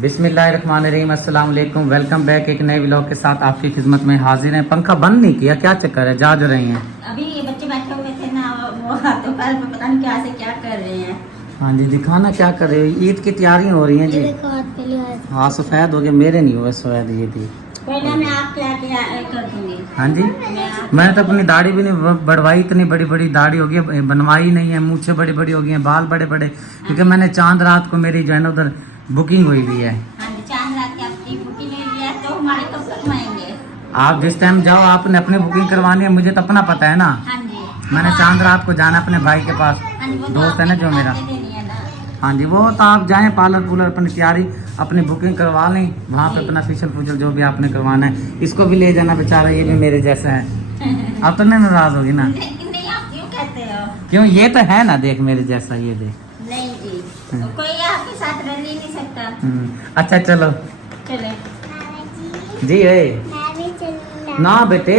बिस्मिल्लाहिर्रहमानिर्रहीम, अस्सलाम वालेकुम। वेलकम बैक एक नए व्लॉग के साथ आपकी खिदमत में हाजिर हैं। पंखा बंद नहीं किया, क्या चक्कर है? जा जो रही हैं अभी ये बच्चे बैठे हुए थे ना, वो हाथों पैर पे पता नहीं क्या से क्या कर रहे हैं। हाँ जी, दिखाना क्या कर रहे हो? ईद की तैयारी हो रही है जी। हाँ, सफ़ेद हो गए, मेरे नहीं हुए सफ़ेद ये थी। कोई ना, मैं आपके आगे कर दूंगी। हाँ जी, मैंने तो अपनी दाढ़ी भी नहीं बढ़वाई, इतनी बड़ी बड़ी दाढ़ी हो गई, बनवाई नहीं है। मूछें बड़ी बड़ी हो गई हैं, बाल बड़े बड़े, क्योंकि मैंने चांद रात को मेरी जो है ना उधर बुकिंग हुई हुई है। हाँ जी, चांद रात की आपकी बुकिंग हुई है, तो हमारे कब तक आएंगे? आप जिस टाइम जाओ, आपने अपनी बुकिंग करवानी है, मुझे तो अपना पता है ना। हाँ जी, मैंने चांद रात को जाना अपने भाई के पास, हाँ जी, वो तो दोस्त है ना जो मेरा। आपने देनी है ना। हाँ जी, वो तो आप जाएं पार्लर पुलर अपनी तैयारी अपनी बुकिंग करवा लें, वहाँ पे अपना फेशियल फूशल जो भी आपने करवाना है। इसको भी ले जाना, बेचारा ये भी मेरे जैसा है। आप तो नहीं नाराज होगी ना? नहीं, आप क्यों कहते हो? क्यों, ये तो है ना, देख मेरे जैसा, ये देख। नहीं जी, कोई आपके साथ रह ही नहीं सकता। अच्छा चलो चले जी। ना बेटे,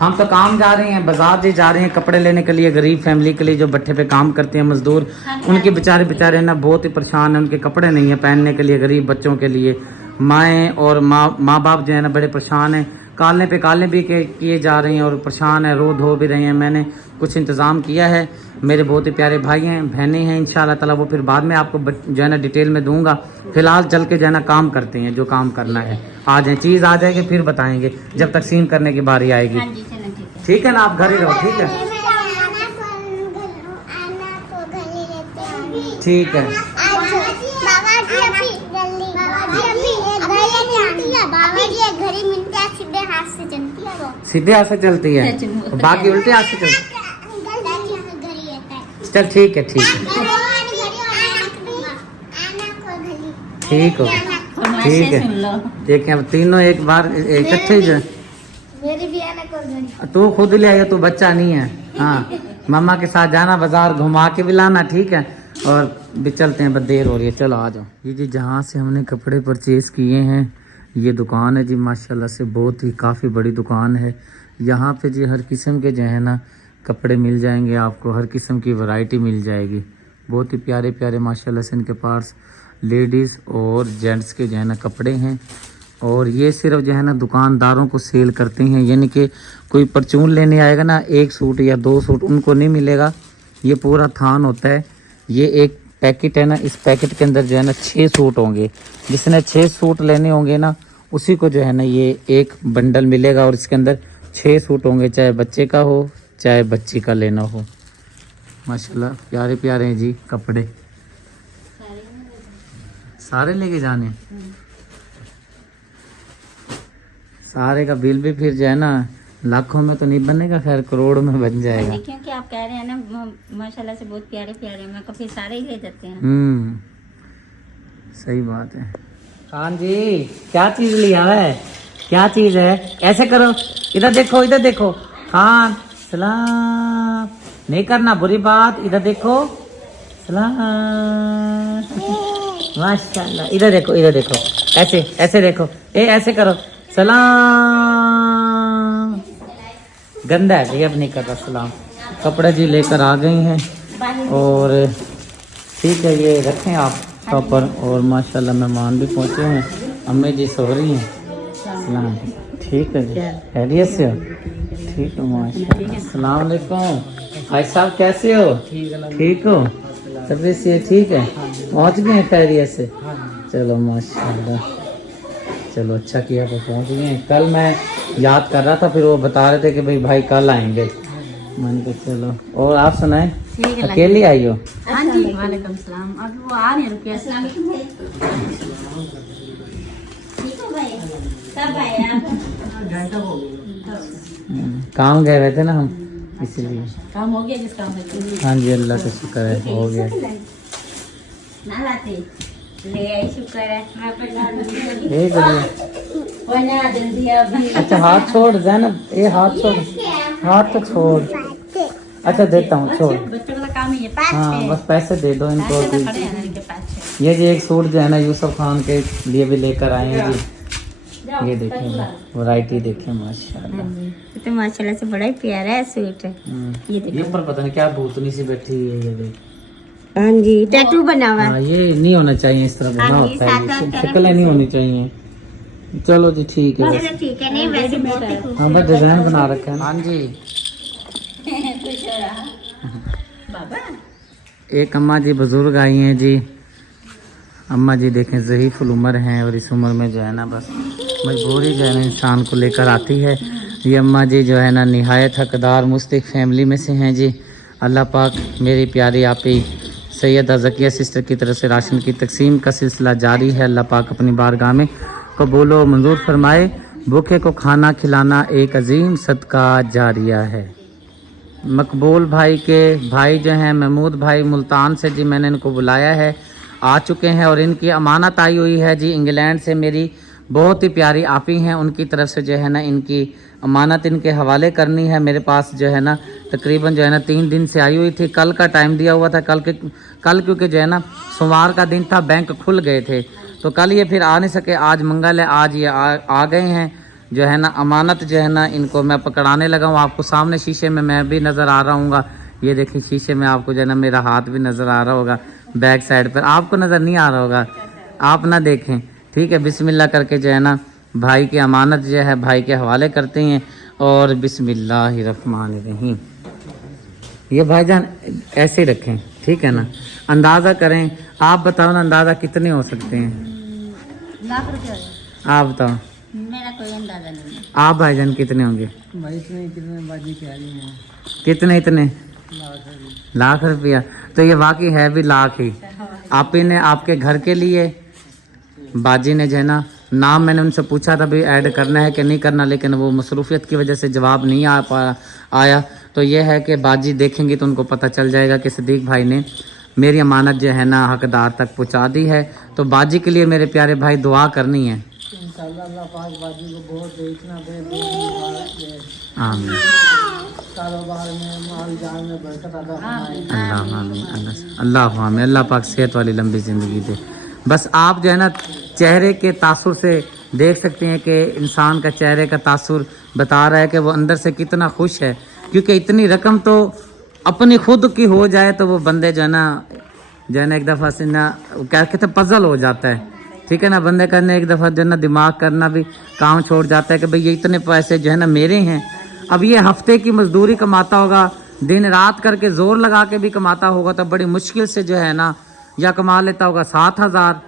हम तो काम जा रहे हैं, बाजार जी जा रहे हैं कपड़े लेने के लिए, गरीब फैमिली के लिए जो भट्टे पे काम करते हैं मजदूर, उनके बेचारे ना बहुत ही परेशान हैं, उनके कपड़े नहीं है पहनने के लिए, गरीब बच्चों के लिए। माएँ और माँ बाप जो है ना बड़े परेशान हैं, कालने पे कालने भी किए जा रहे हैं और परेशान है, रो धो भी रहे हैं। मैंने कुछ इंतज़ाम किया है, मेरे बहुत ही प्यारे भाई हैं, बहनें हैं, इंशाल्लाह ताला वो फिर बाद में आपको जो है ना डिटेल में दूंगा। फिलहाल चल के जो है ना काम करते हैं, जो काम करना है। आ जाए, चीज़ आ जाएगी फिर बताएंगे जब तक सीन करने की बारी आएगी। हाँ जी, चलो ठीक है। ठीक है ना, आप घर ही रहो, ठीक है? ठीक है, सीधे हाथ से चलती है, बाकी उल्टे हाथ से चलती है। चल ठीक है, ठीक है, ठीक हो, ठीक है। देखें अब तीनों एक बार इकट्ठे जो मेरी भी आना को घड़ी। तू खुद ले आया, तू बच्चा नहीं है। हाँ, मम्मा के साथ जाना, बाजार घुमा के भी लाना, ठीक है? और भी चलते हैं, बस देर हो रही है, चलो आ जाओ। ये जी जहाँ से हमने कपड़े परचेज़ किए हैं, ये दुकान है जी, माशाल्लाह से बहुत ही काफ़ी बड़ी दुकान है। यहाँ पे जी हर किस्म के जो है ना कपड़े मिल जाएंगे आपको, हर किस्म की वैरायटी मिल जाएगी। बहुत ही प्यारे प्यारे माशाल्लाह से इनके पास लेडीज़ और जेंट्स के जो है ना कपड़े हैं। और ये सिर्फ जो है ना दुकानदारों को सेल करते हैं, यानी कि कोई परचून लेने आएगा ना, एक सूट या दो सूट उनको नहीं मिलेगा। ये पूरा थान होता है, ये एक पैकेट है ना, इस पैकेट के अंदर जो है ना 6 सूट होंगे। जिसने 6 सूट लेने होंगे ना, उसी को जो है ना ये एक बंडल मिलेगा और इसके अंदर 6 सूट होंगे, चाहे बच्चे का हो चाहे बच्ची का लेना हो। माशाल्लाह प्यारे प्यारे हैं जी कपड़े, सारे लेके जाने। सारे का बिल भी फिर जो है ना लाखों में तो नहीं बनेगा, खैर करोड़ में बन जाएगा। क्योंकि आप कह रहे हैं ना माशाल्लाह से बहुत प्यारे प्यारे, मैं कभी सारे ही ले जाते हैं। सही बात है। खान जी क्या चीज लिया है? क्या चीज है? ऐसे करो, इधर देखो, इधर देखो। खान सलाम नहीं करना, बुरी बात। इधर देखो, सलाम। माशाल्लाह, इधर देखो, इधर देखो, ऐसे ऐसे देखो, ऐसे करो, सलाम। गंदा है भैया, अब नहीं कर रहा सलाम। कपड़े जी लेकर आ गई हैं और ठीक है, ये रखें आप प्रॉपर। और माशाल्लाह मेहमान भी पहुंचे हैं, अम्मी जी सो रही हैं। सलाम, ठीक है जी, खैरियत से हो? ठीक है माशाल्लाह। अस्सलाम वालेकुम भाई साहब, कैसे हो? ठीक हो? तबीयत से ठीक है? पहुंच गए हैं खैरियत से? चलो माशाल्लाह, चलो अच्छा किया तो पहुंच गए हैं। कल मैं याद कर रहा था, फिर वो बता रहे थे कि भाई कल आएंगे। मन को चलो। और आप सुनाएं, अकेली आई हो? हाँ जी, वालेकुम सलाम। अभी वो आ नहीं रुके। काम गए हुए थे ना हम, इसलिए। काम हो गया? जिस काम में। हाँ जी, अल्लाह का शुक्र है, हो गया। ना लाते ले आई, शुक्र है। जल्दी अब। अच्छा हाथ छोड़ ज़ैनब, ये हाथ छोड़, हाथ तो छोड़। अच्छा देता हूँ, छोड़। बच्चों का काम ही है। हाँ बस पैसे दे दो इनको। पैसे तो पड़े हैं ना इनके पास। ये जी एक सूट जो है ना यूसुफ खान के लिए भी लेकर आए हैं जी। ये देखें, वैरायटी देखें माशाल्लाह। तो माशाल्लाह से बड़ा ही प्यारा है सूट है। ये देखो, ये पर पता नहीं क्या भूतनी सी बैठी हुई है, ये देख। हाँ जी टैटू बना हुआ है। हाँ, ये नहीं होना चाहिए, इस तरह बना हाँ, होता है, साथ ये साथ शक्लें नहीं होनी चाहिए। चलो जी ठीक है बस। चलो ठीक है, नहीं वैसे बहुत ही खूब हाँ बस डिजाइन बना रखे हैं। हाँ जी खुश हो रहा बाबा। एक अम्मा जी बुजुर्ग आई हैं जी। अम्मा जी देखें ज़रीफ़ुल उम्र हैं और इस उम्र में जो है ना बस मजबूरी जो है ना इंसान को लेकर आती है। ये अम्मा जी जो है ना निहायत हकदार मुस्तहिक़ फैमिली में से हैं जी। अल्लाह पाक मेरी प्यारी आपी सैयदा ज़किया सिस्टर की तरफ से राशन की तकसीम का सिलसिला जारी है। अल्लाह पाक अपनी बारगाह में कबूल व मंजूर फरमाए। भूखे को खाना खिलाना एक अजीम सदका जारिया है। मकबूल भाई के भाई जो हैं महमूद भाई मुल्तान से जी, मैंने इनको बुलाया है, आ चुके हैं और इनकी अमानत आई हुई है जी इंग्लैंड से। मेरी बहुत ही प्यारी आपी हैं, उनकी तरफ से जो है ना इनकी अमानत इनके हवाले करनी है। मेरे पास जो है ना तकरीबन जो है ना 3 दिन से आई हुई थी। कल का टाइम दिया हुआ था, कल क्योंकि जो है ना सोमवार का दिन था, बैंक खुल गए थे, तो कल ये फिर आ नहीं सके। आज मंगल है, आज ये आ गए हैं। जो है ना अमानत जो है ना इनको मैं पकड़ाने लगा हूँ। आपको सामने शीशे में मैं भी नज़र आ रहा हूँगा। ये देखिए शीशे में आपको जो है ना मेरा हाथ भी नज़र आ रहा होगा, बैक साइड पर आपको नज़र नहीं आ रहा होगा, आप ना देखें ठीक है। बिस्मिल्लाह करके जो है ना भाई की अमानत जो है भाई के हवाले करते हैं। और बिस्मिल्लाहिर्रहमानिर्रहीम। ये भाईजान ऐसे ही रखें ठीक है ना, अंदाज़ा करें। आप बताओ ना अंदाज़ा कितने हो सकते हैं, लाख रुपया आप बताओ। मेरा कोई अंदाजा नहीं है। आप भाईजान कितने होंगे? भाई कितने बाजी कह रही हैं? कितने इतने लाख रुपया? तो ये वाकई है भी लाख ही। आप ही ने आपके घर के लिए बाजी ने जो है ना नाम मैंने उनसे पूछा था भी ऐड करना है कि नहीं करना, लेकिन वो मसरूफियत की वजह से जवाब नहीं आया। तो ये है कि बाजी देखेंगे तो उनको पता चल जाएगा कि सदीक भाई ने मेरी अमानत जो है ना हकदार तक पहुंचा दी है। तो बाजी के लिए मेरे प्यारे भाई दुआ करनी है। इंशाअल्लाह पाक बाजी को बहुत देखना दे, आमीन कारोबार में माल जाल में बरकत अता फरमाए। अल्लाह आमीन अल्लाह आमीन। अल्लाह पाक सेहत वाली लंबी ज़िंदगी दे। बस आप जो है ना चेहरे के तासुर से देख सकते हैं कि इंसान का चेहरे का तासुर बता रहा है कि वो अंदर से कितना खुश है। क्योंकि इतनी रकम तो अपनी खुद की हो जाए तो वो बंदे जो है ना एक दफ़ा से ना क्या कहते पजल हो जाता है ठीक है ना। बंदे करने एक दफ़ा जो है ना दिमाग करना भी काम छोड़ जाता है कि भाई ये इतने पैसे जो है ना मेरे हैं। अब ये हफ्ते की मजदूरी कमाता होगा, दिन रात करके जोर लगा के भी कमाता होगा, तो बड़ी मुश्किल से जो है ना या कमा लेता होगा 7,000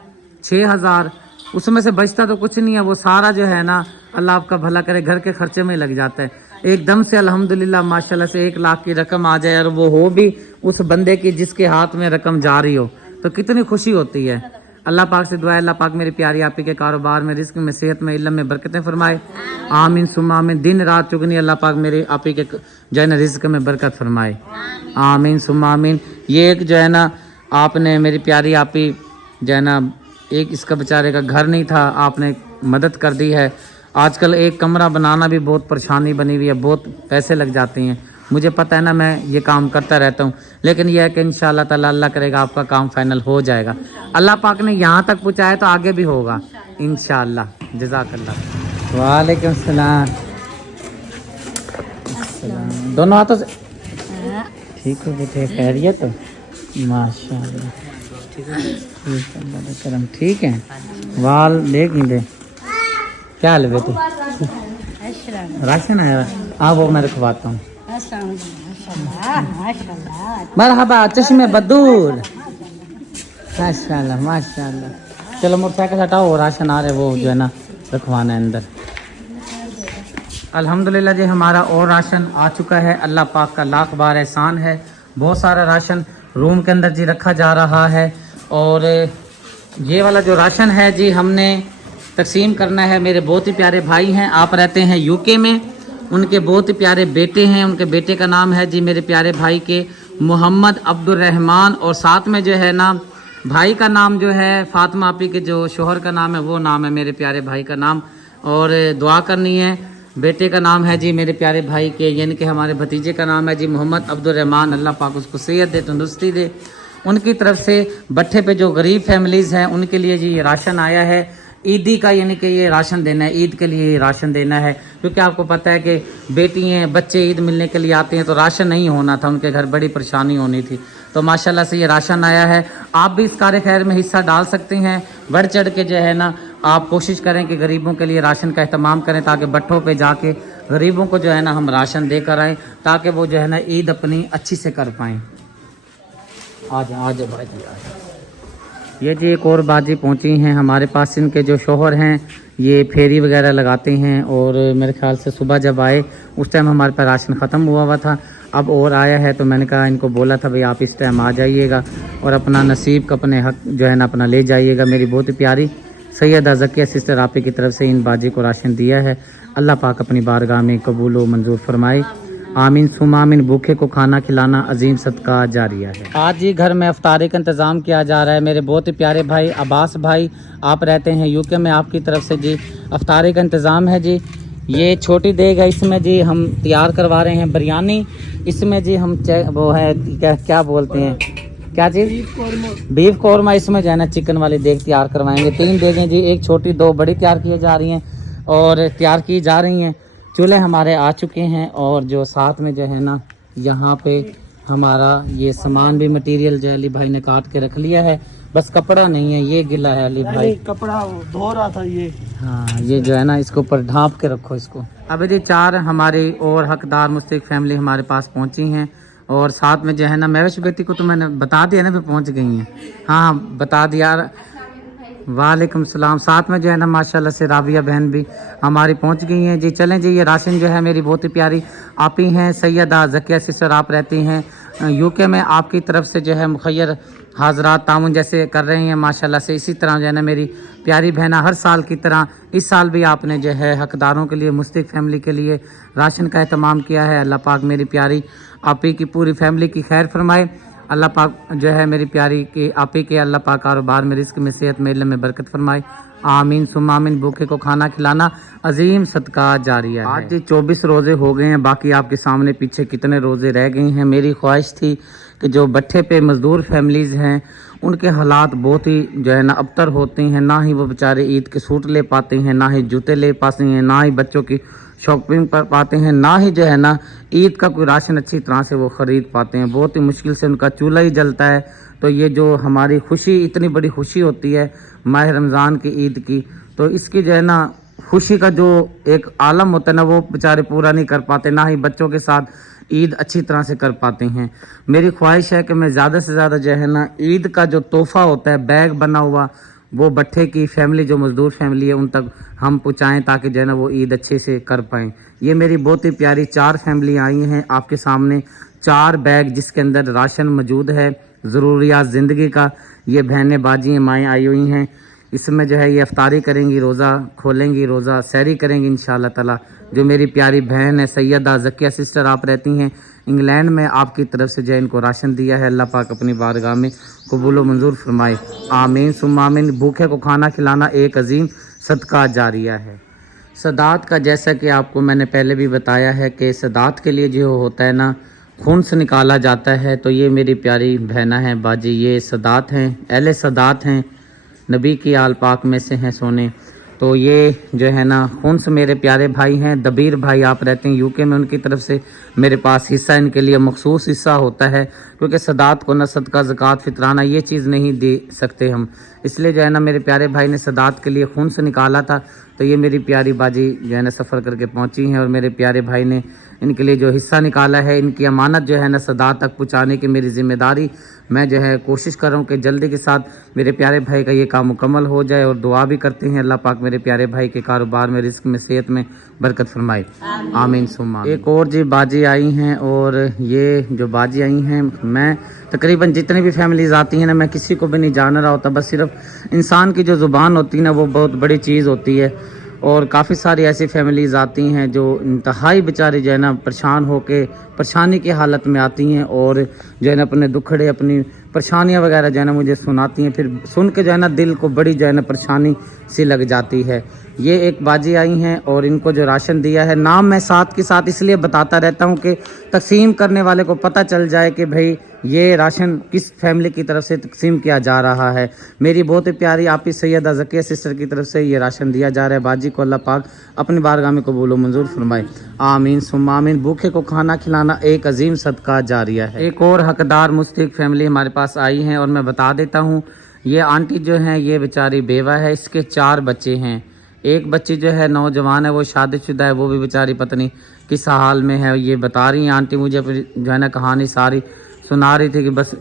6,000, उसमें से बचता तो कुछ नहीं है। वो सारा जो है ना अल्लाह आपका भला करे घर के खर्चे में लग जाता है। एकदम से अल्हम्दुलिल्लाह माशाल्लाह से 1 लाख की रकम आ जाए और वो हो भी उस बंदे की जिसके हाथ में रकम जा रही हो, तो कितनी खुशी होती है। अल्लाह पाक से दुआ है अल्लाह पाक मेरी प्यारी आपी के कारोबार में, रिस्क में, सेहत में, इल्म में बरकतें फरमाए। आमीन सुम्मा आमीन। दिन रात चुगनी अल्लाह पाक मेरी आपी के जो है ना रिस्क में बरकत फरमाए। आमीन सुम्मा आमीन। ये एक जो है ना आपने मेरी प्यारी आपी जो है ना एक इसका बेचारे का घर नहीं था, आपने मदद कर दी है। आजकल एक कमरा बनाना भी बहुत परेशानी बनी हुई है, बहुत पैसे लग जाते हैं। मुझे पता है ना, मैं ये काम करता रहता हूँ, लेकिन यह है कि इंशाअल्लाह ताला अल्लाह करेगा आपका काम फाइनल हो जाएगा। अल्लाह पाक ने यहाँ तक पहुँचाया तो आगे भी होगा इंशाअल्लाह। जज़ाकल्लाह। वालेकुम सलाम। दोनों हाथों से ठीक हो बेटे, खैरियत हो? माशाअल्लाह ठीक है करम ठीक है। वाल दे क्या हाल है बेटे? राशन आया हाँ वो मैं रखवाता हूँ। मरहबा चश्मे बदूर माशाल्लाह माशाल्लाह। चलो मोटरसाइकिल हटाओ, वो राशन आ रहे वो जो है ना रखवाना है अंदर। अल्हम्दुलिल्लाह जी हमारा और राशन आ चुका है। अल्लाह पाक का लाख बार एहसान है। बहुत सारा राशन रूम के अंदर जी रखा जा रहा है और ये वाला जो राशन है जी हमने तकसीम करना है। मेरे बहुत ही प्यारे भाई हैं, आप रहते हैं यूके में, उनके बहुत ही प्यारे बेटे हैं। उनके बेटे का नाम है जी मेरे प्यारे भाई के मोहम्मद अब्दुल रहमान, और साथ में जो है ना भाई का नाम जो है फातिमा आपी के जो शोहर का नाम है वो नाम है मेरे प्यारे भाई का नाम। और दुआ करनी है। बेटे का नाम है जी मेरे प्यारे भाई के यानी कि हमारे भतीजे का नाम है जी मोहम्मद अब्दुल रहमान। अल्लाह पाक उसको सेहत दे, तंदुरुस्ती दे। उनकी तरफ से भट्ठे पे जो गरीब फैमिलीज़ हैं उनके लिए जी ये राशन आया है। ईदी का यानी कि ये राशन देना है, ईद के लिए राशन देना है, क्योंकि आपको पता है कि बेटी हैं, बच्चे ईद मिलने के लिए आते हैं तो राशन नहीं होना था, उनके घर बड़ी परेशानी होनी थी। तो माशाल्लाह से ये राशन आया है। आप भी इस कार्य खैर में हिस्सा डाल सकते हैं, बढ़ चढ़ के जो है ना आप कोशिश करें कि गरीबों के लिए राशन का अहतमाम करें, ताकि भट्ठों पे जाके गरीबों को जो है ना हम राशन दे कर आएँ, ताकि वो जो है ना ईद अपनी अच्छी से कर पाएँ। आ जाओ भाई जी, आ जाओ। ये जी एक और बाजी पहुंची हैं हमारे पास। इनके जो शोहर हैं ये फेरी वगैरह लगाते हैं, और मेरे ख्याल से सुबह जब आए उस टाइम हमारे पास राशन ख़त्म हुआ था, अब और आया है। तो मैंने कहा, इनको बोला था भाई आप इस टाइम आ जाइएगा और अपना नसीब का अपने हक जो है ना अपना ले जाइएगा। मेरी बहुत ही प्यारी सैयदा ज़किया सिस्टर आपी की तरफ से इन बाजी को राशन दिया है। अल्लाह पाक अपनी बारगाह में कबूल व मंजूर फरमाए, आमीन सुम आमीन। भूखे को खाना खिलाना अजीम सदका जारिया है। आज ही घर में अफ्तारी का इंतज़ाम किया जा रहा है। मेरे बहुत ही प्यारे भाई अब्बास भाई, आप रहते हैं यूके में, आपकी तरफ से जी अफ्तारी का इंतज़ाम है जी। ये छोटी देग है, इसमें जी हम तैयार करवा रहे हैं बिरयानी। इसमें जी हम वो है क्या बोलते हैं, क्या चीज़, बीफ कौरमा। इसमें जो है ना चिकन वाली देग तैयार करवाएंगे। 3 देगें जी, एक छोटी 2 बड़ी तैयार की जा रही हैं और तैयार की जा रही हैं। चूल्हे हमारे आ चुके हैं, और जो साथ में जो है ना यहाँ पे हमारा ये सामान भी मटेरियल जो अली भाई ने काट के रख लिया है, बस कपड़ा नहीं है, ये गिला है अली भाई, कपड़ा धो रहा था ये। हाँ ये जो है ना इसके ऊपर ढाँप के रखो इसको। अब जी 4 हमारी और हकदार मुस्तहिक फैमिली हमारे पास पहुँची हैं, और साथ में जो है ना महविश बेटी को तो मैंने बता दिया ना, फिर पहुँच गई हैं। हाँ बता दिया। वालेकुम सलाम। साथ में जो है ना माशाल्लाह से राबिया बहन भी हमारी पहुंच गई हैं जी। चलें जी, ये राशन जो है मेरी बहुत ही प्यारी आप ही हैं सैयदा ज़किया सिस्टर, आप रहती हैं यूके में, आपकी तरफ से जो है मुखैर हाजरात तामुन जैसे कर रहे हैं माशाल्लाह से। इसी तरह जो है ना मेरी प्यारी बहना हर साल की तरह इस साल भी आपने जो है हकदारों के लिए, मुस्तहिक फैमिली के लिए राशन का एहतमाम किया है। अल्लाह पाक मेरी प्यारी आप ही की पूरी फैमिली की खैर फरमाए। अल्लाह पाक जो है मेरी प्यारी के आप ही के अल्लाह पाक कारोबार में, रिस्क में, सेहत में, इल्म में बरकत फरमाए, आमीन सुम आमीन। भूखे को खाना खिलाना अजीम सदका जारिया है। आज जी 24 रोज़े हो गए हैं, बाकी आपके सामने पीछे कितने रोज़े रह गए हैं। मेरी ख्वाहिश थी कि जो भट्ठे पे मज़दूर फैमिलीज़ हैं उनके हालात बहुत ही जो है ना अबतर होते हैं, ना ही वो बेचारे ईद के सूट ले पाते हैं, ना ही जूते ले पाते हैं, ना ही बच्चों की शॉपिंग कर पाते हैं, ना ही जो है ना ईद का कोई राशन अच्छी तरह से वो ख़रीद पाते हैं। बहुत ही मुश्किल से उनका चूल्हा ही जलता है। तो ये जो हमारी खुशी, इतनी बड़ी खुशी होती है माह रमज़ान की ईद की, तो इसकी जो है ना खुशी का जो एक आलम होता है ना, वो बेचारे पूरा नहीं कर पाते, ना ही बच्चों के साथ ईद अच्छी तरह से कर पाते हैं। मेरी ख्वाहिश है कि मैं ज़्यादा से ज़्यादा जो है ना ईद का जो तोहफ़ा होता है बैग बना हुआ, वो भट्ठे की फैमिली, जो मज़दूर फैमिली है, उन तक हम पहुँचाएँ, ताकि जो है ना वो ईद अच्छे से कर पाएँ। ये मेरी बहुत ही प्यारी 4 फैमिली आई हैं आपके सामने, 4 बैग जिसके अंदर राशन मौजूद है, ज़रूरियात ज़िंदगी का। ये बहनें बाजी माएँ आई हुई हैं, इसमें जो है ये अफ्तारी करेंगी, रोज़ा खोलेंगी, रोज़ा सहरी करेंगी इंशाअल्लाह ताला। जो मेरी प्यारी बहन है सैयदा ज़किया सिस्टर, आप रहती हैं इंग्लैंड में, आपकी तरफ से जो है इनको राशन दिया है। अल्लाह पाक अपनी बारगाह में कबूल व मंजूर फरमाए, आमीन सुम आमीन। भूखे को खाना खिलाना एक अजीम सदका जारिया है। सदात का जैसा कि आपको मैंने पहले भी बताया है कि सदात के लिए जो होता है ना खून से निकाला जाता है। तो ये मेरी प्यारी बहना है बाजी, ये सदात हैं, अहले सदात हैं, नबी की आल पाक में से हैं सोने। तो ये जो है ना खून से मेरे प्यारे भाई हैं। दबीर भाई आप रहते हैं यूके में, उनकी तरफ से मेरे पास हिस्सा, इनके लिए मखसूस हिस्सा होता है, क्योंकि सदात को न सदका ज़कात फितराना ये चीज़ नहीं दे सकते हम, इसलिए जो है ना मेरे प्यारे भाई ने सदात के लिए खून से निकाला था। तो ये मेरी प्यारी बाजी जो है ना सफ़र करके पहुंची हैं, और मेरे प्यारे भाई ने इनके लिए जो हिस्सा निकाला है, इनकी अमानत जो है ना सदात तक पहुँचाने की मेरी ज़िम्मेदारी, मैं जो है कोशिश कर रहा हूँ कि जल्दी के साथ मेरे प्यारे भाई का ये काम मुकम्मल हो जाए। और दुआ भी करते हैं अल्लाह पाक मेरे प्यारे भाई के कारोबार में, रिस्क में, सेहत में बरकत फरमाए, आमीन सुम्मा। एक और जी बाजी आई हैं, और ये जो बाजी आई हैं, मैं तकरीबन जितनी भी फैमिलीज़ आती हैं ना, मैं किसी को भी नहीं जान रहा होता, बस सिर्फ इंसान की जो ज़ुबान होती है ना, वो बहुत बड़ी चीज़ होती है। और काफ़ी सारी ऐसी फैमिलीज़ आती हैं जो इंतहाई बेचारे जो है ना परेशान होके परेशानी की हालत में आती हैं, और जो है ना अपने दुखड़े, अपनी परेशानियां वगैरह जो है ना मुझे सुनाती हैं। फिर सुन के जो है ना दिल को बड़ी जो है ना परेशानी सी लग जाती है। ये एक बाजी आई हैं, और इनको जो राशन दिया है, नाम मैं साथ के साथ इसलिए बताता रहता हूँ कि तकसीम करने वाले को पता चल जाए कि भाई ये राशन किस फैमिली की तरफ से तकसीम किया जा रहा है। मेरी बहुत ही प्यारी आपकी सैयदा ज़किया सिस्टर की तरफ से ये राशन दिया जा रहा है। बाजी को अल्लाह पाक अपनी बारगाह में कबूल व मंजूर फरमाए, आमीन सुम्मा आमीन। भूखे को खाना खिलाना एक अजीम सदका जारिया है। एक और हकदार मुस्तहिक फैमिली हमारे पास आई है और मैं बता देता हूँ, ये आंटी जो है ये बेचारी बेवा है, इसके 4 बच्चे हैं। एक बच्ची जो है नौजवान है, वो शादीशुदा है, वो भी बेचारी पत्नी किस हाल में है ये बता रही हैं आंटी मुझे। फिर जो है ना कहानी सारी सुना रही थी कि बस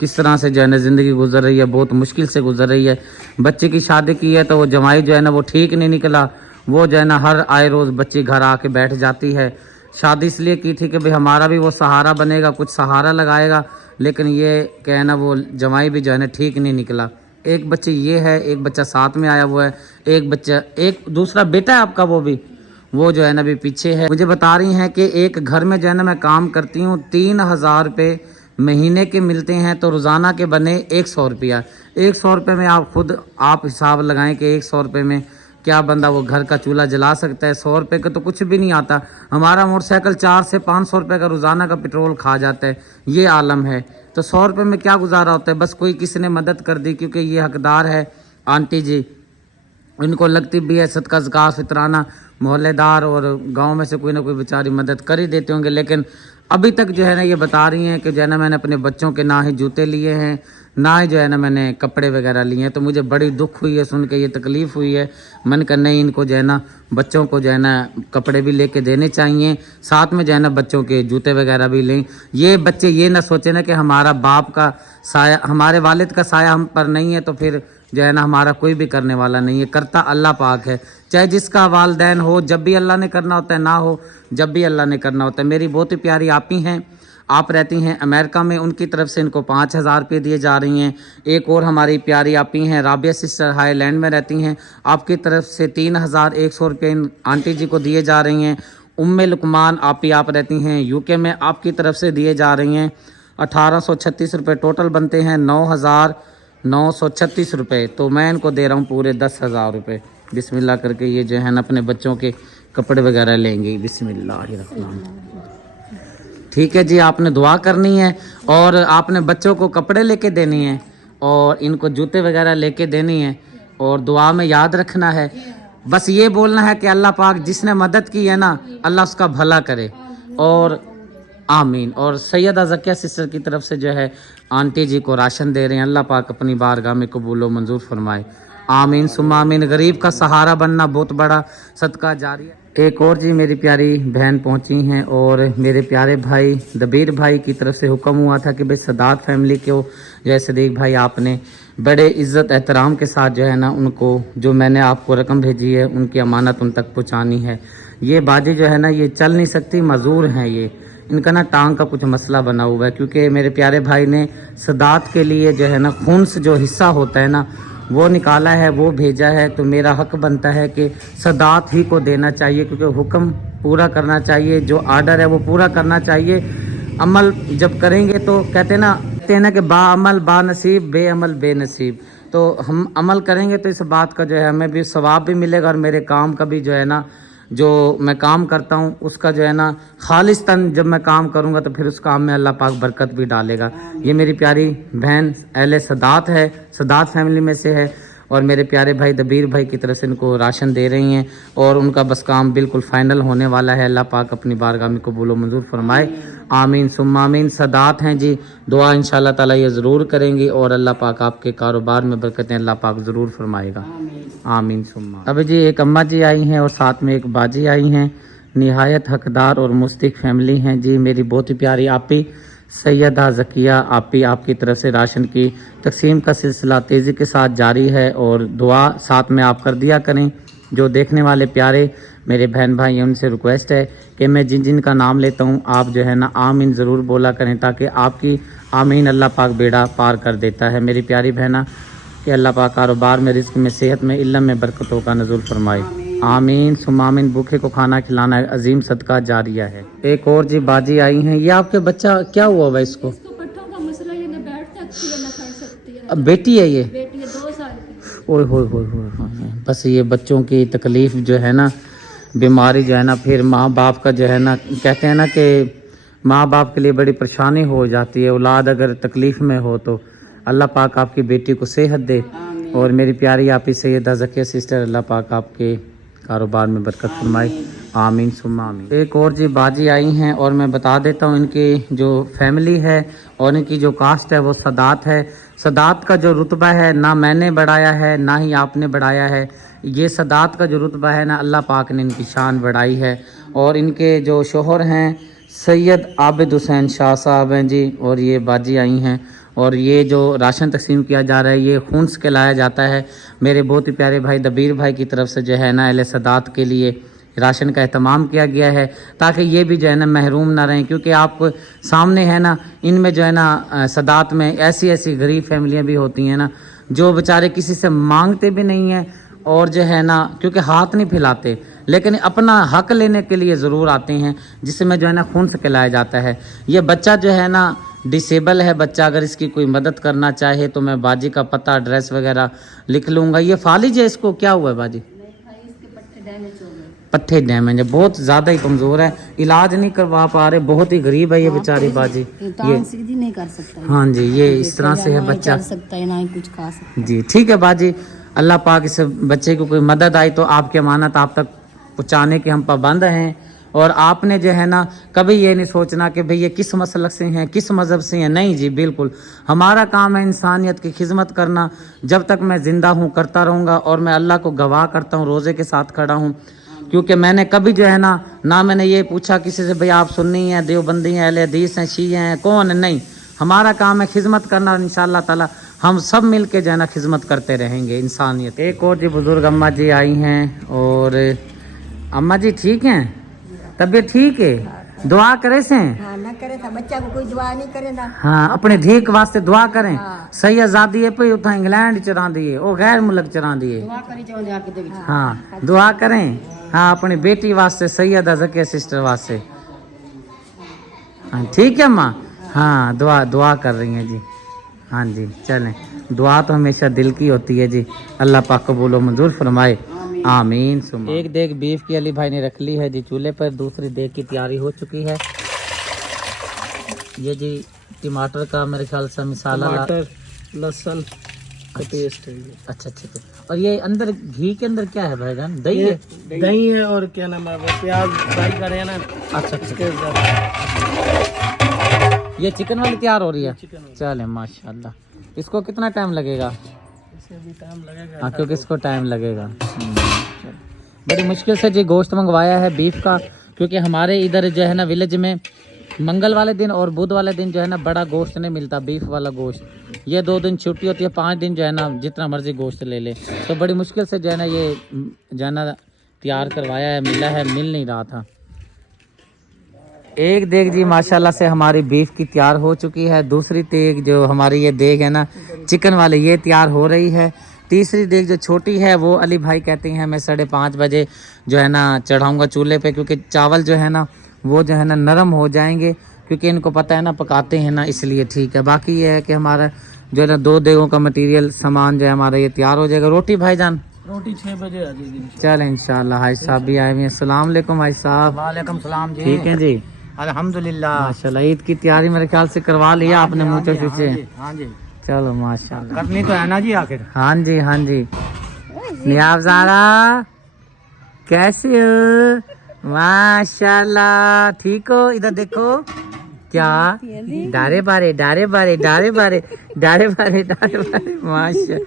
किस तरह से जो है ना ज़िंदगी गुजर रही है, बहुत मुश्किल से गुजर रही है। बच्चे की शादी की है तो वो जमाई जो है ना वो ठीक नहीं निकला, वो जो है ना हर आए रोज़ बच्ची घर आके बैठ जाती है। शादी इसलिए की थी कि भाई हमारा भी वो सहारा बनेगा, कुछ सहारा लगाएगा, लेकिन ये क्या है ना वो जमाई भी जो है ना ठीक नहीं निकला। एक बच्ची ये है, एक बच्चा साथ में आया हुआ है, एक दूसरा बेटा है आपका, वो जो है ना अभी पीछे है। मुझे बता रही हैं कि एक घर में जो है ना मैं काम करती हूँ, 3000 रुपये महीने के मिलते हैं, तो रोज़ाना के बने 100 रुपया। 100 रुपये में आप हिसाब लगाएं कि 100 रुपये में क्या बंदा वो घर का चूल्हा जला सकता है। 100 रुपये का तो कुछ भी नहीं आता। हमारा मोटरसाइकिल 400 से 500 रुपये का रोज़ाना का पेट्रोल खा जाता है, ये आलम है। तो 100 रुपये में क्या गुजारा होता है। बस कोई किसी ने मदद कर दी, क्योंकि ये हकदार है आंटी जी, इनको लगती भी है सदका ज़कात फितराना, मोहल्लेदार और गांव में से कोई ना कोई बेचारी मदद कर ही देते होंगे। लेकिन अभी तक जो है ना ये बता रही हैं कि जो है ना मैंने अपने बच्चों के ना ही जूते लिए हैं, ना ही जो है ना मैंने कपड़े वगैरह लिए हैं। तो मुझे बड़ी दुख हुई है सुन के, ये तकलीफ़ हुई है। मन कर नहीं, इनको जो है ना बच्चों को जो है ना कपड़े भी लेके देने चाहिए, साथ में जो है ना बच्चों के जूते वगैरह भी लें। ये बच्चे ये ना सोचें ना कि हमारा बाप का साया, हमारे वालिद का साया हम पर नहीं है, तो फिर जो है ना हमारा कोई भी करने वाला नहीं है। करता अल्लाह पाक है, चाहे जिसका वालदैन हो, जब भी अल्लाह ने करना होता है, ना हो जब भी अल्लाह ने करना होता है। मेरी बहुत ही प्यारी आपी हैं, आप रहती हैं अमेरिका में, उनकी तरफ से इनको 5000 रुपये दिए जा रही हैं। एक और हमारी प्यारी आपी हैं राबिया सिस्टर, हाईलैंड में रहती हैं, आपकी तरफ से 3100 रुपये इन आंटी जी को दिए जा रही हैं। उम्मे लुकमान आपी आप रहती हैं यूके में, आपकी तरफ से दिए जा रही हैं 1836 रुपये। टोटल बनते हैं 9936 रुपये। तो मैं इनको दे रहा हूँ पूरे 10,000 रुपये। बिस्मिल्लाह करके ये जो है ना अपने बच्चों के कपड़े वगैरह लेंगे। बिस्मिल्लाह। ठीक है जी, आपने दुआ करनी है और आपने बच्चों को कपड़े लेके देने हैं और इनको जूते वगैरह लेके देनी है, और दुआ में याद रखना है, बस ये बोलना है कि अल्लाह पाक जिसने मदद की है ना, अल्लाह उसका भला करे, और आमीन। और सैयदा ज़किया सिस्टर की तरफ से जो है आंटी जी को राशन दे रहे हैं, अल्लाह पाक अपनी बारगाह में कबूल व मंजूर फरमाए, आमीन सुम्मा आमीन। गरीब का सहारा बनना बहुत बड़ा सदका जारी है। एक और जी मेरी प्यारी बहन पहुंची हैं, और मेरे प्यारे भाई दबीर भाई की तरफ से हुक्म हुआ था कि भाई सदात फैमिली को जो है सदीक भाई आपने बड़े इज़्ज़त एहतराम के साथ जो है ना उनको, जो मैंने आपको रकम भेजी है, उनकी अमानत उन तक पहुँचानी है। ये बाजी जो है ना ये चल नहीं सकती, मजूर हैं ये, इनका ना टांग का कुछ मसला बना हुआ है, क्योंकि मेरे प्यारे भाई ने सदात के लिए जो है ना खून से जो हिस्सा होता है ना वो निकाला है, वो भेजा है। तो मेरा हक बनता है कि सदात ही को देना चाहिए, क्योंकि हुक्म पूरा करना चाहिए, जो आर्डर है वो पूरा करना चाहिए। अमल जब करेंगे तो कहते हैं ना कि बाअमल बानसीब, बेअमल बेनसीब। तो हम अमल करेंगे तो इस बात का जो है हमें भी सवाब भी मिलेगा, और मेरे काम का भी जो है ना, जो मैं काम करता हूँ उसका जो है ना खालिस्तन जब मैं काम करूँगा तो फिर उस काम में अल्लाह पाक बरकत भी डालेगा। ये मेरी प्यारी बहन अहले सदात है, सदात फैमिली में से है, और मेरे प्यारे भाई दबीर भाई की तरफ से इनको राशन दे रही हैं, और उनका बस काम बिल्कुल फाइनल होने वाला है। अल्लाह पाक अपनी बारगाह में कबूल व मंजूर फरमाए, आमीन सुम्मा आमीन। सदात हैं जी, दुआ इंशाल्लाह ताला ये ज़रूर करेंगी, और अल्लाह पाक आपके कारोबार में बरकतें अल्लाह पाक ज़रूर फरमाएगा, आमीन सुम्मा। अब जी एक अम्मा जी आई हैं और साथ में एक बाजी आई हैं, निहायत हकदार और मुस्तहिक फैमिली हैं जी। मेरी बहुत ही प्यारी आपी सैयदा ज़किया आपी, आपकी तरफ से राशन की तकसीम का सिलसिला तेज़ी के साथ जारी है, और दुआ साथ में आप कर दिया करें। जो देखने वाले प्यारे मेरे बहन भाई हैं उनसे रिक्वेस्ट है कि मैं जिन जिन का नाम लेता हूँ आप जो है ना आमीन ज़रूर बोला करें, ताकि आपकी आमीन अल्लाह पाक बेड़ा पार कर देता है। मेरी प्यारी बहना कि अल्लाह पाक कारोबार में, रिस्क में, सेहत में, इल्म में बरकतों का नज़ूल फरमाए, आमीन सुम्मा आमीन। भूखे को खाना खिलाना अजीम सदका जारिया है। एक और जी बाजी आई हैं, ये आपके बच्चा क्या हुआ हुआ इसको? पट्टों का मसला, ये ना बैठ सकती है ना खा सकती है। अब बेटी है ये? बेटी है 2 साल की। ओए होए। बस ये बच्चों की तकलीफ़ जो है ना, बीमारी जो है ना, फिर माँ बाप का जो है ना, कहते हैं ना कि माँ बाप के लिए बड़ी परेशानी हो जाती है। औलाद अगर तकलीफ़ में हो तो अल्लाह पाक आपकी बेटी को सेहत दे, और मेरी प्यारी आपी सैयदा ज़किया सिस्टर, अल्लाह पाक आपके कारोबार में बरकत फरमाए, आमीन सुम्मा आमीन। एक और जी बाजी आई हैं, और मैं बता देता हूँ इनकी जो फैमिली है और इनकी जो कास्ट है वो सदात है। सदात का जो रुतबा है ना मैंने बढ़ाया है ना ही आपने बढ़ाया है, ये सदात का जो रुतबा है ना अल्लाह पाक ने इनकी शान बढ़ाई है। और इनके जो शोहर हैं सैयद आबिद हुसैन शाह साहब हैं जी, और ये बाजी आई हैं। और ये जो राशन तकसीम किया जा रहा है ये खूंस के लाया जाता है। मेरे बहुत ही प्यारे भाई दबीर भाई की तरफ से जो है ना अहले सदात के लिए राशन का एहतमाम किया गया है, ताकि ये भी जो है ना महरूम ना रहें। क्योंकि आप सामने है ना इनमें जो है ना सदात में ऐसी ऐसी गरीब फैमिलियां भी होती हैं ना जो बेचारे किसी से मांगते भी नहीं हैं, और जो है ना क्योंकि हाथ नहीं फैलाते, लेकिन अपना हक लेने के लिए ज़रूर आते हैं, जिसमें जो है ना खून से खिलाया जाता है। ये बच्चा जो है ना डिसेबल है बच्चा, अगर इसकी कोई मदद करना चाहे तो मैं बाजी का पता एड्रेस वगैरह लिख लूँगा। ये फालिज है, इसको क्या हुआ है बाजी? पट्टे डैमेज है, बहुत ज़्यादा ही कमज़ोर है, इलाज नहीं करवा पा रहे, बहुत ही गरीब है ये बेचारी बाजी। ये सीधी नहीं कर सकता। हाँ जी, ये इस तरह से है बच्चा, सकता है ना ही कुछ खा सकता जी। ठीक है बाजी, अल्लाह पाक इस बच्चे को कोई मदद आई तो आपकी अमानत आप तक पहुँचाने के हम पाबंद हैं। और आपने जो है ना कभी ये नहीं सोचना कि भाई ये किस मसलक से हैं, किस मज़हब से हैं, नहीं जी, बिल्कुल हमारा काम है इंसानियत की खिदमत करना। जब तक मैं ज़िंदा हूँ करता रहूँगा, और मैं अल्लाह को गवाह करता हूँ, रोज़े के साथ खड़ा हूँ। क्योंकि मैंने कभी जो है ना मैंने ये पूछा किसी से भाई आप सुन्नी हैं, देवबंदी हैं, अहले हदीस हैं, शिया हैं, कौन है, नहीं, हमारा काम है खिदमत करना। इंशाअल्लाह ताला हम सब मिल के जो है ना खिदमत करते रहेंगे इंसानियत। एक और जी बुज़ुर्ग अम्मा जी आई हैं, और अम्मा जी ठीक हैं, तबीयत ठीक है, दुआ करे से हाँ, ना करे था बच्चा को कोई दुआ नहीं करे ना। हाँ, अपने धी के वास्ते दुआ करें। सही आज़ादी है पे उतना इंग्लैंड चरा दिए, वो गैर मुल्क चरा दिए, हाँ दुआ करें। हाँ, अपनी बेटी वास्ते सैयदा ज़किया सिस्टर वास्ते, हाँ ठीक है अम्मा, हाँ दुआ कर रही हैं जी। हाँ जी, चलें, दुआ तो हमेशा दिल की होती है जी, अल्लाह पाक कबूल व मंजूर फरमाए, आमीन सुमा। एक देग बीफ की अली भाई ने रख ली है जी चूल्हे पर, दूसरी देग की तैयारी हो चुकी है। ये जी टमाटर का मेरे ख्याल से मसाला, लहसुन का पेस्ट है ये। अच्छा अच्छा अच्छा। और ये अंदर घी के अंदर क्या है भाईजान? दही है, दही है, और क्या नाम है वो प्याज फ्राई करे ना। अच्छा अच्छा। इसके साथ ये चिकन वाली तैयार हो रही है, चले माशाल्लाह। इसको कितना टाइम लगेगा? इसे भी टाइम लगेगा। हाँ, क्योंकि इसको टाइम लगेगा। बड़ी मुश्किल से जी गोश्त मंगवाया है बीफ का, क्योंकि हमारे इधर जो है ना विलेज में मंगल वाले दिन और बुध वाले दिन जो है ना बड़ा गोश्त नहीं मिलता, बीफ वाला गोश्त। ये 2 दिन छुट्टी होती है, 5 दिन जो है ना जितना मर्जी गोश्त ले ले। तो बड़ी मुश्किल से जो है ना ये जो है ना तैयार करवाया है, मिला है, मिल नहीं रहा था। एक देग जी माशाल्लाह से हमारी बीफ की तैयार हो चुकी है। दूसरी देग जो हमारी ये देग है ना चिकन वाली, ये तैयार हो रही है। तीसरी देग जो छोटी है वो अली भाई कहते हैं मैं 5:30 बजे जो है ना चढ़ाऊँगा चूल्हे पे, क्योंकि चावल जो है ना वो जो है ना नरम हो जाएंगे, क्योंकि इनको पता है ना पकाते हैं ना, इसलिए ठीक है। बाकी ये है कि हमारा जो है ना 2 देगों का मटेरियल सामान जो है हमारा ये तैयार हो जाएगा। रोटी भाईजान? रोटी 6 बजे आ जाएगी। चल इंशाल्लाह। हाई साहब भी आए हुए हैं, अस्सलाम वालेकुम हाई साहब। वालेकुम सलाम जी। ठीक है जी, अल्हम्दुलिल्लाह। माशाल्लाह। ईद की तैयारी मेरे ख्याल से करवा लिया आपने मुँह से पीछे। हाँ जी, चलो माशाल्लाह, करनी तो है ना जी आखिर। हाँ जी हाँ जी। नियाज़ारा कैसे हो? माशाल्लाह ठीक हो? इधर देखो क्या डारे बारे डारे बारे डारे बारे डारे बारे डारे बारे माशा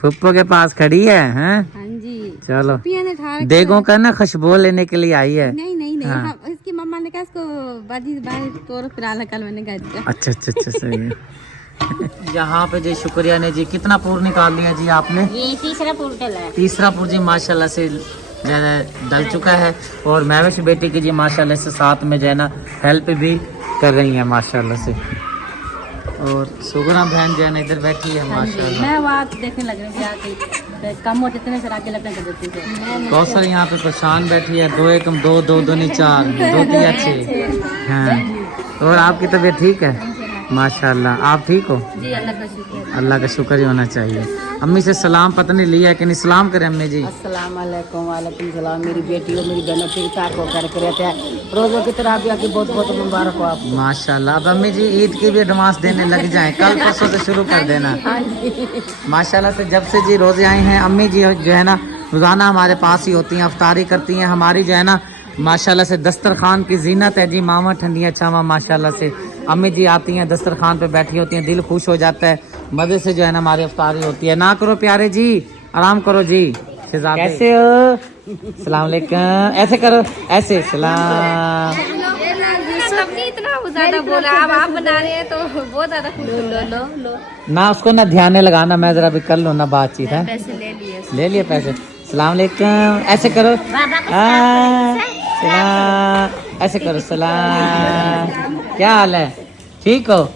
फुप्पो के पास खड़ी है, हैं? हाँ जी। चलो ने ठार देगों का ना खुशबू लेने के लिए आई है। नहीं नहीं नहीं, हाँ। हाँ, इसकी मम्मा ने कहा इसको बाजी बाहर तोड़ फिरा कल मैंने कहा दिया। अच्छा अच्छा अच्छा, सही है। यहाँ पे जी शुक्रिया ने जी कितना पूर निकाल लिया जी आपने? ये तीसरा पूर डला है। तीसरा पूर जी माशाल्लाह से जो है डल चुका है। और महविश बेटी की जी माशाल्लाह से साथ में जो है ना हेल्प भी कर रही है माशाल्लाह से। और सुगना बहन जो है ना इधर बैठी है माशाल्लाह। मैं वहाँ देखने लग रही थी आके कम हो जितने से आके लगने कर देती थी। बहुत सारी यहाँ पे परेशान बैठी है। 2 एकम 2 2 2 4 2 3 6। हाँ, और आपकी तबीयत ठीक है? माशाल्लाह। आप ठीक हो? जी अल्लाह का शुक्र है। अल्लाह का शुक्र ही होना चाहिए। अम्मी से सलाम पता नहीं लिया है कि नहीं, सलाम करें अम्मी जी। अस्सलाम वालेकुम। वालेकुम सलाम। मेरी बेटी और मेरी बहनों ठीक ठाक होकर के रहते हैं। रोज़ों की तरह भी आपकी बहुत बहुत मुबारक हो आपको। माशाल्लाह। अब अम्मी जी ईद की भी एडवांस देने लग जाएं, कल परसों से शुरू कर देना। माशाल्लाह से जब से जी रोजे आए हैं अम्मी जी जो है ना रोज़ाना हमारे पास ही होती हैं, अफ्तारी करती हैं। हमारी जो है ना माशाल्लाह से दस्तरखान की जीनत है जी। मामा ठंडियाँ छावा माशाल्लाह से अम्मी जी आती हैं, दस्तरखान पे बैठी होती हैं, दिल खुश हो जाता है। मज़े से जो है ना हमारी अफ्तारी होती है। ना करो प्यारे जी, आराम करो जी। कैसे हो? सलाम अलैकुम। ऐसे करो, ऐसे सलाम। सबने इतना ज्यादा बोला, अब आप बना रहे हैं तो बहुत ज्यादा खुश लो लो। ना उसको ना ध्यान नहीं लगाना, मैं जरा भी कर लूँ ना बातचीत है। पैसे ले लिए। ले लिए पैसे। सलाम अलैकुम। ऐसे करो, सलाम। ऐसे करो, सलाम। क्या हाल है? ठीक हो?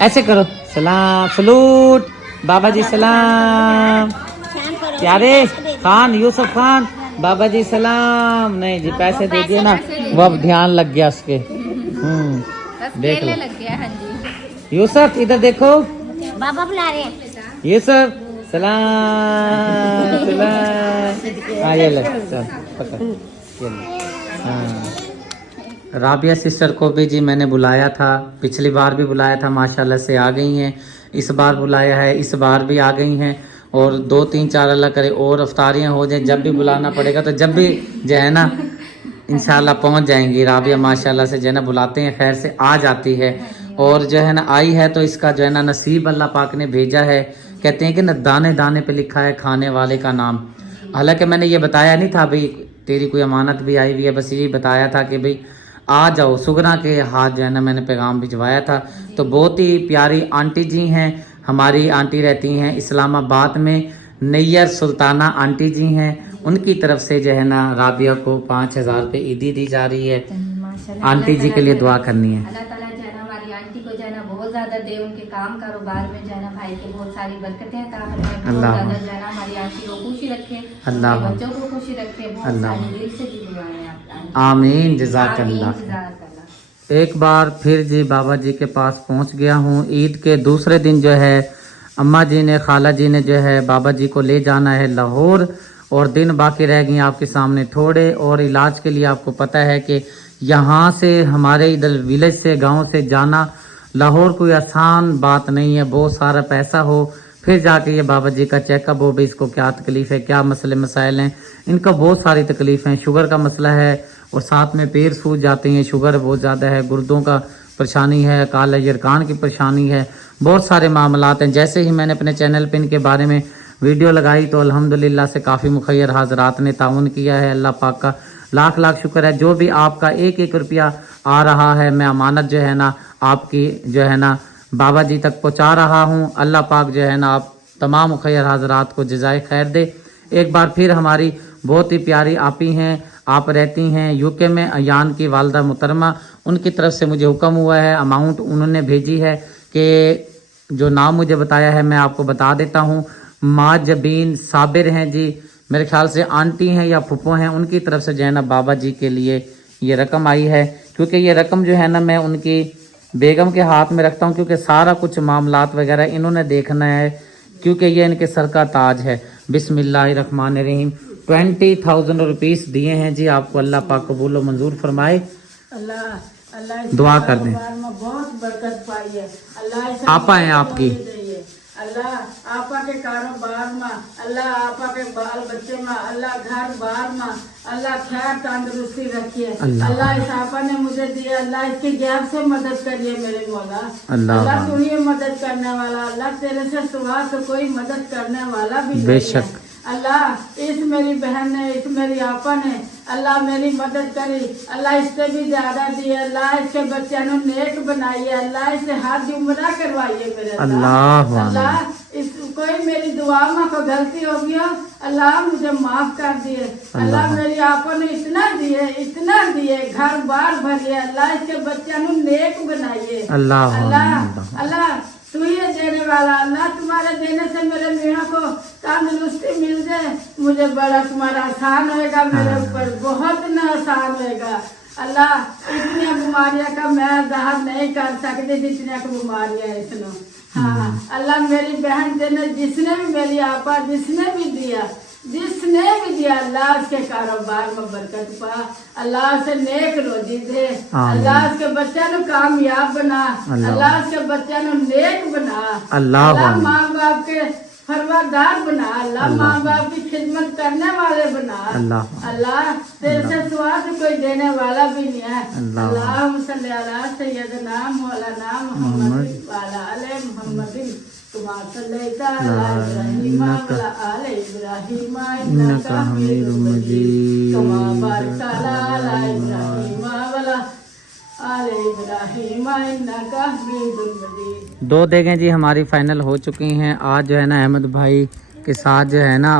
ऐसे करो, सलाम। सलूट बाबा जी, सलाम। प्यारे खान यूसुफ खान बाबा जी सलाम। नहीं जी पैसे दे दिए ना, वो अब ध्यान लग गया उसके। देख लो लग गया। हाँ जी यूसुफ इधर देखो, बाबा बुला रहे हैं। यूसुफ सलाम सलाम। हाँ ये ले चल पकड़ ये ले। हाँ राबिया सिस्टर को भी जी मैंने बुलाया था, पिछली बार भी बुलाया था, माशाल्लाह से आ गई हैं। इस बार बुलाया है, इस बार भी आ गई हैं। और 2 3 4 अल्लाह करे और अफ्तारियाँ हो जाए, जब भी बुलाना पड़ेगा तो जब भी जो है ना इंशाल्लाह पहुंच जाएंगी। राबिया माशाल्लाह से जो है ना बुलाते हैं खैर से आ जाती है। और जो है ना आई है तो इसका जो है ना नसीब अल्लाह पाक ने भेजा है। कहते हैं कि ना दाने दाने पे लिखा है खाने वाले का नाम। हालांकि मैंने ये बताया नहीं था भाई तेरी कोई अमानत भी आई हुई है, बस यही बताया था कि भाई आ जाओ। सुगना के हाथ जो है ना मैंने पैगाम भिजवाया था। तो बहुत ही प्यारी आंटी जी हैं, हमारी आंटी रहती हैं इस्लामाबाद में, नैयर सुल्ताना आंटी जी हैं। उनकी तरफ से जो है ना राबिया को 5000 रुपये ईदी दी जा रही है। आंटी जी के लिए दुआ करनी है। अल्लाह ताला जो है ना हमारी आंटी को जो है ना बहुत ज्यादा दे, उनके काम कारोबार में जो है ना भाई के बहुत सारी बरकतें अता फरमाए। बहुत अल्लाह ज्यादा जो है ना हमारी आंटी को खुशी रखे, अल्लाह उनके बच्चों को खुशी रखे। बहुत अल्लाह सारी दिल से दी दुआएं आप। आमीन जज़ाकल्लाह। जज़ाकल्लाह। एक बार फिर जी बाबा जी के पास पहुंच गया हूँ। ईद के दूसरे दिन जो है अम्मा जी ने खाला जी ने जो है बाबा जी को ले जाना है लाहौर, और दिन बाकी रह गए आपके सामने थोड़े। और इलाज के लिए आपको पता है कि यहाँ से हमारे इधर विलेज से गांव से जाना लाहौर कोई आसान बात नहीं है। बहुत सारा पैसा हो फिर जाके ये बाबा जी का चेकअप हो भी इसको क्या तकलीफ़ है, क्या मसले मसाइल हैं। इनका बहुत सारी तकलीफ़ हैं, शुगर का मसला है और साथ में पैर सूज जाते हैं, शुगर बहुत ज़्यादा है, गुर्दों का परेशानी है, काला यरकान की परेशानी है, बहुत सारे मामलात हैं। जैसे ही मैंने अपने चैनल पे इनके बारे में वीडियो लगाई तो अल्हम्दुलिल्लाह से काफ़ी मुखैर हाजरात ने ताउन किया है। अल्लाह पाक का लाख लाख शुक्र है। जो भी आपका 1-1 रुपया आ रहा है मैं अमानत जो है ना आपकी जो है ना बाबा जी तक पहुँचा रहा हूँ। अल्लाह पाक जो है ना आप तमाम मुखैर हाजरात को जज़ाए खैर दे। एक बार फिर हमारी बहुत ही प्यारी आपी हैं, आप रहती हैं यूके में, अयान की वालदा मुतरमा, उनकी तरफ से मुझे हुक्म हुआ है, अमाउंट उन्होंने भेजी है कि जो नाम मुझे बताया है मैं आपको बता देता हूँ। माँ जबीन साबिर हैं जी, मेरे ख्याल से आंटी हैं या फुप्पो हैं, उनकी तरफ से जो है ना बाबा जी के लिए ये रकम आई है। क्योंकि ये रकम जो है ना मैं उनकी बेगम के हाथ में रखता हूँ, क्योंकि सारा कुछ मामलात वगैरह इन्होंने देखना है, क्योंकि ये इनके सर का ताज है। बिस्मिल्लाहिर्रहमानिर्रहीम। 20,000 रुपीस दिए हैं जी आपको, अल्लाह पाक कबूल व मंजूर फरमाए। अल्लाह अल्लाह दुआ कर दें। बहुत बरकत पाई है। अल्लाह आपा हैं आपकी, अल्लाह आपा के कारोबार में, अल्लाह आपा के बाल बच्चे में, अल्लाह घर बार में, अल्लाह खैर तंदुरुस्ती रखिए। अल्लाह इस आपा ने मुझे दिया, अल्लाह इसके गैप से मदद करिए मेरे मौला। अल्लाह तू ही मदद करने वाला, अल्लाह तेरे से सिवा तो कोई मदद करने वाला भी नहीं बेशक। है। अल्लाह इस मेरी बहन ने, इस मेरी आपा ने अल्लाह मेरी मदद करी, अल्लाह इससे भी ज्यादा दिए। अल्लाह इसके बच्चों ने नेक बनाइए, अल्लाह इसे हाथ उम्रा करवाइए मेरे अल्लाह। अल्लाह इस कोई मेरी दुआ में कोई गलती हो गया अल्लाह मुझे माफ कर दिए। अल्लाह मेरी आपा ने इतना दिए घर बार भरिए, अल्लाह इसके बच्चों ने नेक बनाइए। अल्लाह अल्लाह अल्लाह तू ही है देने वाला। अल्लाह तुम्हारे देने से मेरे मियाँ को तंदुरुस्ती मिल जाए, मुझे बड़ा तुम्हारा आसान होएगा, मेरे ऊपर बहुत न आसान होएगा। अल्लाह इतनी बीमारियां का मैं ज़ाहिर नहीं कर सकती जितनी बीमारियां है इसनो। हाँ अल्लाह मेरी बहन ने जिसने भी मेरी आपा जिसने भी दिया अल्लाह उसके कारोबार में बरकत पा, अल्लाह से नेक रोजी दे, अल्लाह उसके बच्चा नु कामयाब बना, अल्लाह उसके बच्चा नु नेक बना, अल्लाह माँ बाप के फरमादार बना, अल्लाह माँ बाप की खिदमत करने वाले बना, अल्लाह तेरे से सिवा तो कोई देने वाला भी नहीं है। अल्लाह सल्ली अला सय्यदना मौलाना मुहम्मद वाला आले मुहम्मद कमा सल्लैता अला इब्राहीम वाला आले इब्राहीम इन्नका हमीदुम मजीद कमा बारकता अला इब्राहीम वाला आले इब्राहीम इन्नका हमीदुम मजीद। 2 देगें जी हमारी फाइनल हो चुकी हैं। आज जो है ना अहमद भाई के साथ जो है ना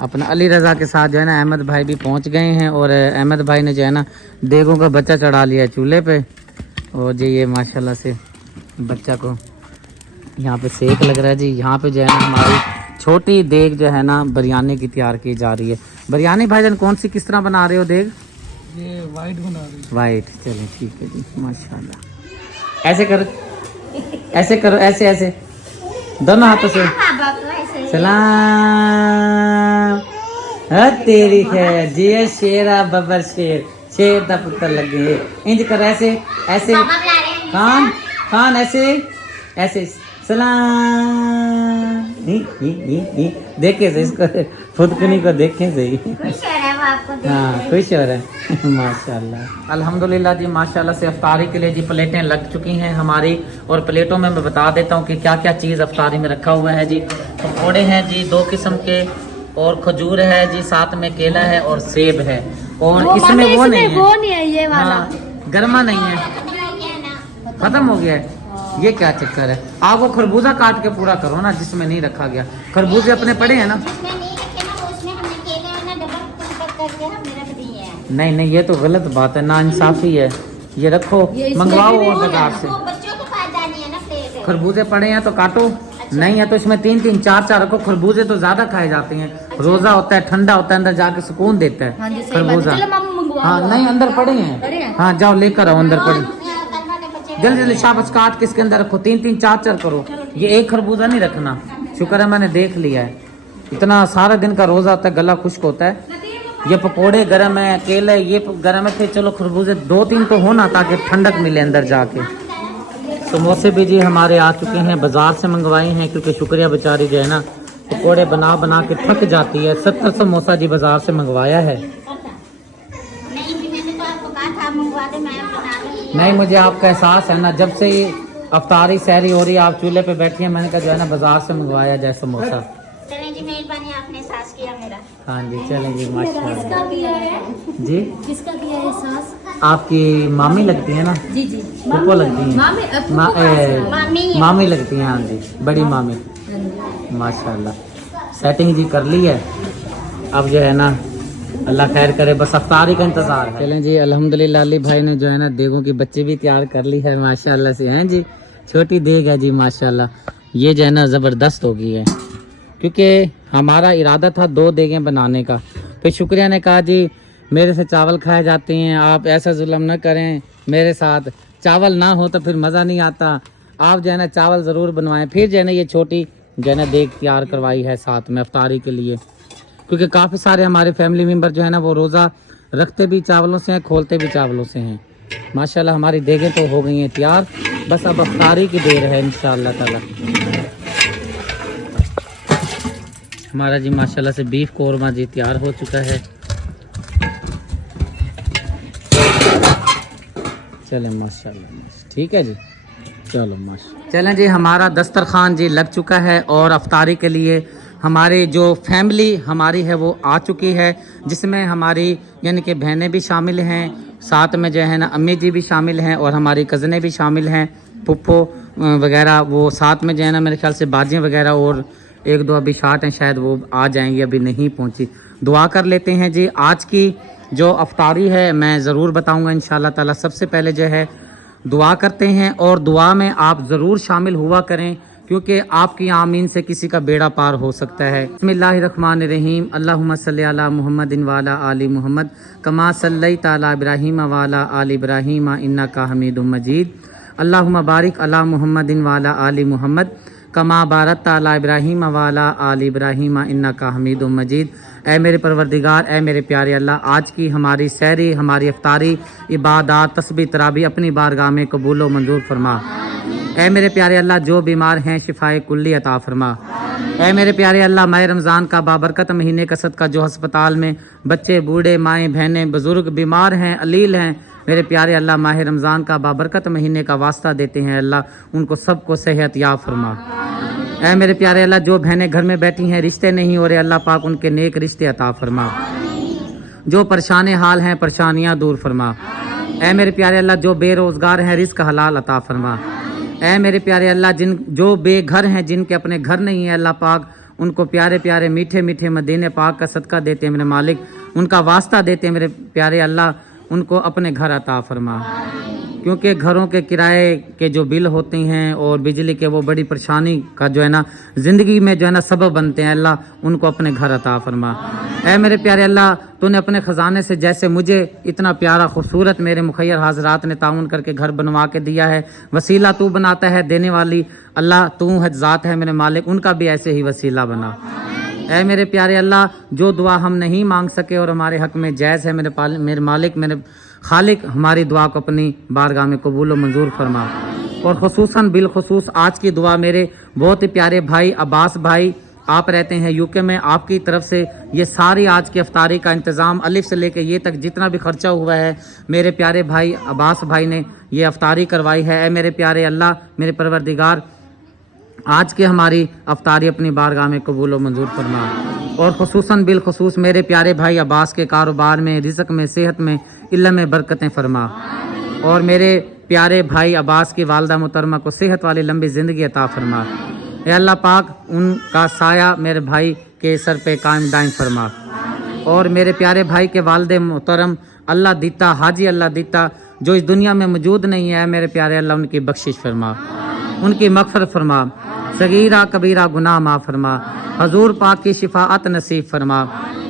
अपना अली रज़ा के साथ जो है ना अहमद भाई भी पहुंच गए हैं और अहमद भाई ने जो है ना देगों का बच्चा चढ़ा लिया चूल्हे पे और जी ये माशाल्लाह से बच्चा को यहाँ पे सेक लग रहा है जी। यहाँ पे जो है ना हमारी छोटी देग जो है ना बिरयानी की तैयार की जा रही है। बिरयानी भाईजान कौन सी किस तरह बना रहे हो देग? ये वाइट बना रही है। वाइट, चलो ठीक है जी माशाल्लाह। ऐसे करो ऐसे दोनों हाथों से सलाम। तेरी खैर जी शेरा बबर शेर दा पुत्र लगे इंज कर ऐसे खान ऐसे सलाम। देखे से इसको फुदकनी को देखे सही। हाँ खुश हो रहे हैं माशाल्लाह। अल्हम्दुलिल्लाह जी माशाल्लाह से अफ्तारी के लिए जी प्लेटें लग चुकी हैं हमारी और प्लेटों में मैं बता देता हूँ कि क्या क्या चीज़ अफ्तारी में रखा हुआ है जी। पकौड़े हैं जी 2 किस्म के और खजूर है जी, साथ में केला है और सेब है और इसमें वो नहीं है ये वाला गर्मा नहीं है, खत्म हो गया है। ये क्या चक्कर है? आप वो खरबूजा काट के पूरा करो ना जिसमें नहीं रखा गया। खरबूजे अपने पड़े हैं ना? नहीं ये तो गलत बात है, ना इंसाफी है। ये रखो मंगवाओ और बाजार से। खरबूजे पड़े हैं तो काटो, नहीं है तो इसमें 3-3 4-4 रखो। खरबूजे तो ज्यादा खाए जाते हैं, रोजा होता है ठंडा होता है, अंदर जाके सुकून देता है खरबूजा। हाँ नहीं अंदर पड़े हैं, हाँ जाओ लेकर आओ अंदर पड़े। जल्दी शाबाश काट के इसके अंदर रखो, 3-3 4-4 करो। ये एक खरबूजा नहीं रखना, शुक्र है मैंने देख लिया है। इतना सारा दिन का रोजा होता है, गला खुश्क होता है। ये पकोड़े गरम है, केले ये गरम है थे, चलो खरबूजे 2-3 तो होना ताकि ठंडक मिले अंदर जाके। समोसे भी जी हमारे आ चुके हैं, बाजार से मंगवाए हैं क्योंकि शुक्रिया बेचारी जो है ना पकोड़े बना के थक जाती है। 70 समोसा जी बाजार से मंगवाया है। नहीं मुझे आपका एहसास है ना, जब से ये अफ्तारी सहरी हो रही है आप चूल्हे पे बैठी हैं, मैंने कहा जो है ना बाजार से मंगवाया जाए समोसा। चलें जी मेहरबानी आपने सास किया मेरा। हाँ जी चलें जी माशाल्लाह। जी किसका किया है सास? आपकी मामी लगती है ना? जी फूफो लगती हैं, मामी लगती हैं। हाँ जी बड़ी मामी माशाल्लाह। सेटिंग जी कर ली है, अब जो है ना अल्लाह खैर करे, बस अफ्तारी का इंतजार है। चलें जी अल्हम्दुलिल्लाह अली भाई ने जो है ना देगों की बच्चे भी तैयार कर ली है माशाल्लाह से। हैं जी छोटी देग है जी माशाल्लाह। ये जो है ना ज़बरदस्त हो गई है क्योंकि हमारा इरादा था 2 देगें बनाने का। फिर शुक्रिया ने कहा जी मेरे से चावल खाए जाते हैं, आप ऐसा जुल्म न करें मेरे साथ, चावल ना हो तो फिर मज़ा नहीं आता, आप जो है ना चावल ज़रूर बनवाएं। फिर जो है ना ये छोटी जो है ना देग तैयार करवाई है साथ में अफ्तारी के लिए, क्योंकि काफ़ी सारे हमारे फैमिली मेम्बर जो है ना वो रोज़ा रखते भी चावलों से हैं, खोलते भी चावलों से हैं। माशाल्लाह हमारी देगें तो हो गई हैं तैयार, बस अब अफ्तारी की देर है इंशाअल्लाह ताला। हमारा जी माशाल्लाह से बीफ कोरमा जी तैयार हो चुका है। चलें माशाल्लाह ठीक है जी, चलो माशाल्लाह। चलें जी हमारा दस्तरखान जी लग चुका है और अफ्तारी के लिए हमारे जो फैमिली हमारी है वो आ चुकी है, जिसमें हमारी यानी कि बहनें भी शामिल हैं, साथ में जो है ना अम्मी जी भी शामिल हैं और हमारी कज़नें भी शामिल हैं, पुप्पो वगैरह वो साथ में जो है ना मेरे ख्याल से बाजियाँ वगैरह और 1-2 अभी शार्ट हैं, शायद वो आ जाएंगी, अभी नहीं पहुंची। दुआ कर लेते हैं जी। आज की जो अफ्तारी है मैं ज़रूर बताऊंगा इंशाल्लाह ताला। सबसे पहले जो है दुआ करते हैं और दुआ में आप ज़रूर शामिल हुआ करें क्योंकि आपकी आमीन से किसी का बेड़ा पार हो सकता है। बिस्मिल्लाहिर्रहमानिर्रहीम। अल्लाहुम्मा सल्ली अला मुहम्मदिन व अला आलि मुहम्मद कमा सल्लैता अला इब्राहीम व अला आलि इब्राहीम इन्नका हमीदुम मजीद। अल्लाहुम्मा बारिक अला मुहम्मदिन व अला आलि मुहम्मद कमा बारकता अला इब्राहीम व अला आलि इब्राहीम इन्नका हमीदुम मजीद। ऐ मेरे परवरदिगार, ऐ मेरे प्यारे अल्लाह, आज की हमारी सहरी, हमारी इफ्तारी, इबादत, तस्बीह, तराबी अपनी बारगाह में कबूल व मंजूर फरमा। ऐ मेरे प्यारे अल्लाह, जो बीमार हैं शिफाए कुल्ली अता फरमा। ऐ मेरे प्यारे अल्लाह, माह रमज़ान का बाबरकत महीने का सदका जो अस्पताल में बच्चे, बूढ़े, माएँ, बहनें, बुजुर्ग बीमार हैं, अलील हैं, मेरे प्यारे अल्लाह माह रमज़ान का बाबरकत महीने का वास्ता देते हैं अल्लाह, उनको सबको सेहत याब फरमा। ऐ मेरे प्यारे अल्लाह, जो बहनें घर में बैठी हैं, रिश्ते नहीं हो रहे, अल्लाह पाक उनके नेक रिश्ते अता फरमा। जो परेशान हाल हैं, परेशानियाँ दूर फरमा। ऐ मेरे प्यारे अल्लाह, जो बेरोज़गार हैं, रिज़्क़ हलाल अता फरमा। ऐ मेरे प्यारे अल्लाह, जो बेघर हैं, जिनके अपने घर नहीं है, अल्लाह पाक उनको प्यारे प्यारे मीठे मीठे मदीने पाक का सदका देते हैं मेरे मालिक, उनका वास्ता देते हैं मेरे प्यारे अल्लाह, उनको अपने घर अता फरमा। क्योंकि घरों के किराए के जो बिल होते हैं और बिजली के, वो बड़ी परेशानी का जो है ना ज़िंदगी में जो है ना सबब बनते हैं, अल्लाह उनको अपने घर अता फरमा। ऐ मेरे प्यारे अल्लाह, तूने अपने ख़जाने से जैसे मुझे इतना प्यारा खूबसूरत मेरे मुखय्यर हाज़रात ने ताउन करके घर बनवा के दिया है, वसीला तू बनाता है, देने वाली अल्लाह तू है, ज़ात है मेरे मालिक, उनका भी ऐसे ही वसीला बना। ऐ मेरे प्यारे अल्लाह, जो दुआ हम नहीं मांग सके और हमारे हक़ में जायज़ है, मेरे मालिक, मेरे खालिक, हमारी दुआ को अपनी बारगाह में कबूल व मंजूर फरमा। और ख़ुसूसन बिलखुसूस आज की दुआ मेरे बहुत ही प्यारे भाई अब्बास भाई, आप रहते हैं यूके में, आपकी तरफ से ये सारी आज की अफ्तारी का इंतज़ाम अलिफ से लेके ये तक जितना भी खर्चा हुआ है, मेरे प्यारे भाई अब्बास भाई ने ये अफ्तारी करवाई है। ऐ मेरे प्यारे अल्लाह, मेरे परवरदिगार, आज की हमारी अफ्तारी अपनी बारगाह में कबूल व मंजूर फरमा। और ख़ुसूसन बिलखुसूस मेरे प्यारे भाई अब्बास के कारोबार में, रिज़्क़ में, सेहत में, इल्म में बरकतें फरमा। और मेरे प्यारे भाई अब्बास की वालदा मुहतरमा को सेहत वाली लंबी ज़िंदगी अता फरमा। ए अल्लाह पाक, उनका साया मेरे भाई के सर पे कायम दायम फरमा। और मेरे प्यारे भाई के वालदे मुहतरम अल्लाह दीता, हाजी अल्लाह दीता, जो इस दुनिया में मौजूद नहीं है, मेरे प्यारे अल्लाह उनकी बख्शिश फरमा, उनकी मग़फ़िरत फरमा, सगीरा कबीरा गुनाह माफ़ फरमा, हजूर पाक की शिफाअत नसीब फरमा।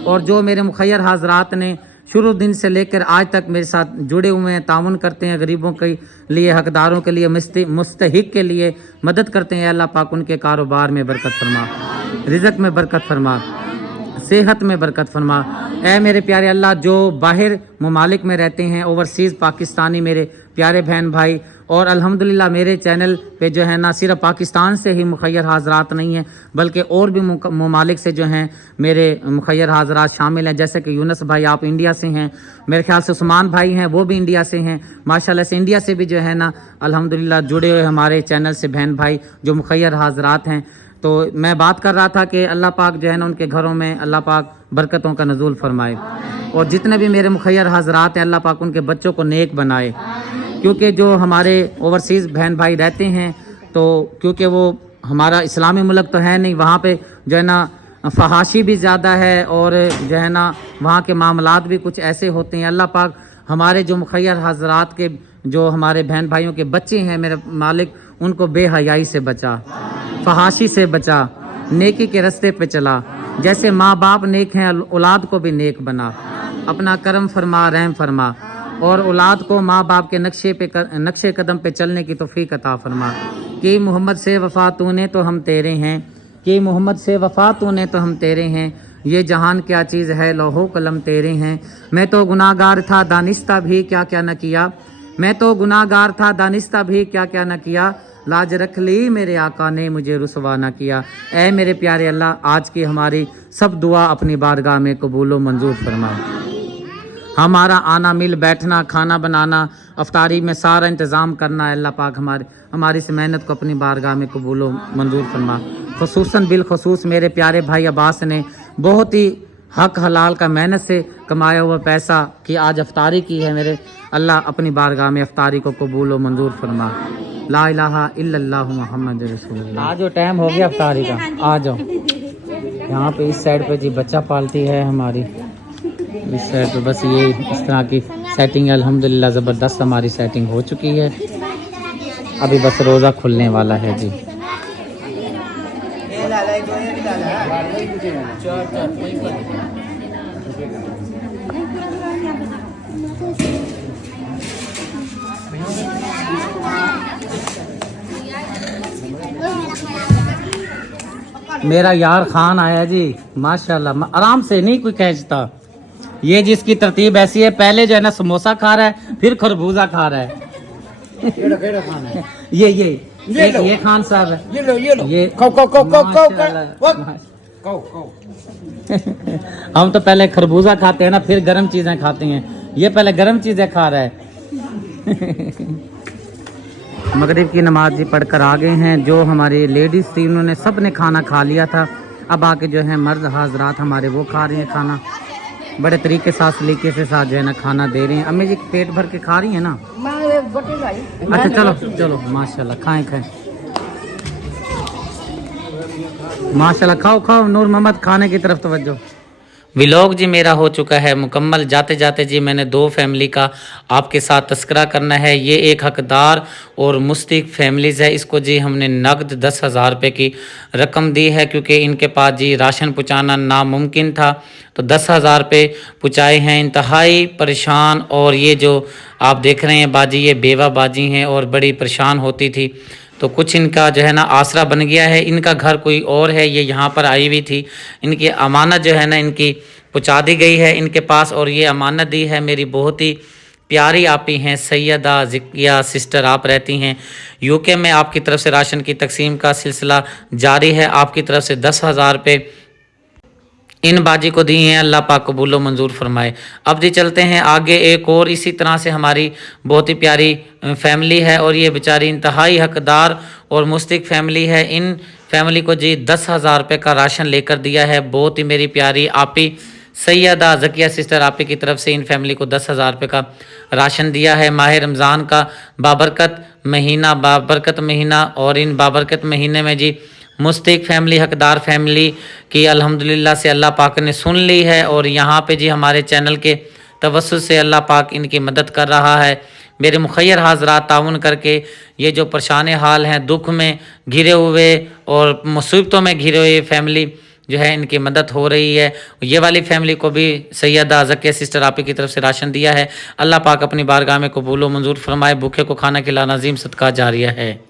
और जो मेरे मुखय्यर हाज़रात ने शुरू दिन से लेकर आज तक मेरे साथ जुड़े हुए हैं, ताउन करते हैं, गरीबों के लिए, हकदारों के लिए, मुस्तहिक के लिए मदद करते हैं, अल्लाह पाक उनके कारोबार में बरकत फरमा, रिज़्क़ में बरकत फरमा, सेहत में बरकत फरमा। ऐ मेरे प्यारे अल्लाह, जो बाहर ममालिक में रहते हैं, ओवरसीज़ पाकिस्तानी मेरे प्यारे बहन भाई, और अल्हम्दुलिल्लाह मेरे चैनल पे जो है ना सिर्फ पाकिस्तान से ही मुखय्यर हाज़रात नहीं हैं, बल्कि और भी ममालिक से जो हैं मेरे मुखय्यर हाज़रात शामिल हैं। जैसे कि यूनस भाई, आप इंडिया से हैं, मेरे ख्याल से उस्मान भाई हैं, वो भी इंडिया से हैं, माशाल्लाह से इंडिया से भी जो है ना अल्हम्दुलिल्लाह जुड़े हुए हमारे चैनल से बहन भाई जो मुखय्यर हाज़रात हैं। तो मैं बात कर रहा था कि अल्लाह पाक जो है ना उनके घरों में अल्लाह पाक बरकतों का नज़ूल फरमाए, और जितने भी मेरे मुखय्यर हाज़रात हैं अल्लाह पाक उनके बच्चों को नेक बनाए। क्योंकि जो हमारे ओवरसीज़ बहन भाई रहते हैं, तो क्योंकि वो हमारा इस्लामी मुल्क तो है नहीं, वहाँ पे जो है ना फहाशी भी ज़्यादा है, और जो है ना वहाँ के मामलात भी कुछ ऐसे होते हैं। अल्लाह पाक हमारे जो मुखय्यर हाज़रात के जो हमारे बहन भाइयों के बच्चे हैं, मेरे मालिक उनको बेहयाई से बचा, फहाशी से बचा, नेकी के रास्ते पे चला। जैसे माँ बाप नेक हैं, औलाद को भी नेक बना, अपना करम फरमा, रहम फरमा, और औलाद को माँ बाप के नक्शे कदम पे चलने की तौफीक अता फरमा। कि मोहम्मद से वफ़ा तूने तो हम तेरे हैं, कि मोहम्मद से वफ़ा तूने तो हम तेरे हैं, ये जहान क्या चीज़ है, लौहो कलम तेरे हैं। मैं तो गुनाहगार था, दानिस्ता भी क्या क्या न किया, मैं तो गुनाहगार था, दानिस्ता भी क्या क्या न किया, लाज रख ली मेरे आका ने मुझे रुसवा न किया। ऐ मेरे प्यारे अल्लाह, आज की हमारी सब दुआ अपनी बारगाह में कबूल व मंजूर फरमा। हमारा आना, मिल बैठना, खाना बनाना, अफ्तारी में सारा इंतज़ाम करना है, अल्लाह पाक हमारी इस मेहनत को अपनी बारगाह में कबूल व मंजूर फरमा। ख़ुसूसन बिलखुसूस मेरे प्यारे भाई अब्बास ने बहुत ही हक हलाल का मेहनत से कमाया हुआ पैसा की आज अफ्तारी की है। मेरे अल्लाह अपनी बारगाह में अफ्तारी को कबूल व मंजूर फरमा। ला इलाहा इल्लल्लाह मुहम्मद रसूलुल्लाह। आज जो टाइम हो गया अफ्तारी का, आ जाओ। यहाँ पे इस साइड पे जी बच्चा पालती है हमारी, इस साइड पे बस ये इस तरह की सेटिंग है। अल्हम्दुलिल्लाह ज़बरदस्त हमारी सेटिंग हो चुकी है। अभी बस रोज़ा खुलने वाला है जी। मेरा यार खान आया जी माशाल्लाह, आराम से नहीं कोई खींचता। ये जिसकी तरतीब ऐसी है, पहले जो है ना समोसा खा रहा है, फिर खरबूजा खा रहा है। ये खान साहब है, ये माशाल्लाह। हम तो पहले खरबूजा खाते हैं ना, फिर गर्म चीजें खाते हैं, ये पहले गर्म चीजें खा रहा है। मगरिब की नमाज जी पढ़कर आ गए हैं। जो हमारी लेडीज़ थी उन्होंने सब ने खाना खा लिया था। अब आके जो है मर्द हाजरात हमारे वो खा रहे हैं खाना, बड़े तरीके साथ सलीके से साथ जो है ना खाना दे रहे हैं। अम्मी जी पेट भर के खा रही है ना? अच्छा चलो चलो माशाल्लाह, खाएं खाएं माशाल्लाह, खाओ खाओ। नूर मोहम्मद खाने की तरफ तवज्जो। व्लॉग जी मेरा हो चुका है मुकम्मल। जाते जाते जी मैंने दो फैमिली का आपके साथ तस्करा करना है। ये एक हकदार और मुस्तहिक फैमिलीज़ है। इसको जी हमने नकद 10,000 रुपये की रकम दी है, क्योंकि इनके पास जी राशन पहुँचाना नामुमकिन था। तो 10,000 रुपये पहुँचाए हैं। इंतहाई परेशान, और ये जो आप देख रहे हैं बाजी, ये बेवा बाजी हैं और बड़ी परेशान होती थी। तो कुछ इनका जो है ना आसरा बन गया है। इनका घर कोई और है, ये यहाँ पर आई हुई थी। इनकी अमानत जो है ना इनकी पहुँचा दी गई है इनके पास, और ये अमानत दी है मेरी बहुत ही प्यारी आपी हैं सैयदा ज़िकिया सिस्टर। आप रहती हैं यूके में। आपकी तरफ से राशन की तकसीम का सिलसिला जारी है। आपकी तरफ से 10,000 रुपये इन बाजी को दी हैं। अल्लाह पाक कबूल व मंजूर फरमाए। अब जी चलते हैं आगे। एक और इसी तरह से हमारी बहुत ही प्यारी फैमिली है, और ये बेचारी इंतहाई हकदार और मुस्तहिक फैमिली है। इन फैमिली को जी 10,000 रुपये का राशन लेकर दिया है। बहुत ही मेरी प्यारी आपी सैयदा ज़किया सिस्टर आपी की तरफ से इन फैमिली को 10,000 रुपये का राशन दिया है। माह रमज़ान का बाबरकत महीना, और इन बाबरकत महीने में जी मुस्तहिक फैमिली, हकदार फैमिली की अल्हम्दुलिल्लाह से अल्लाह पाक ने सुन ली है। और यहाँ पे जी हमारे चैनल के तवस्सुल से अल्लाह पाक इनकी मदद कर रहा है। मेरे मुखैर हाजरात ताउन करके ये जो परेशान हाल हैं, दुख में घिरे हुए और मुसीबतों में घिरे हुए फैमिली जो है इनकी मदद हो रही है। ये वाली फैमिली को भी सैयदा ज़किया सिस्टर आपी की तरफ से राशन दिया है। अल्लाह पाक अपनी बारगाह में कबूल व मंजूर फरमाए। भूखे को खाना खिलाना अज़ीम सदका जारिया है।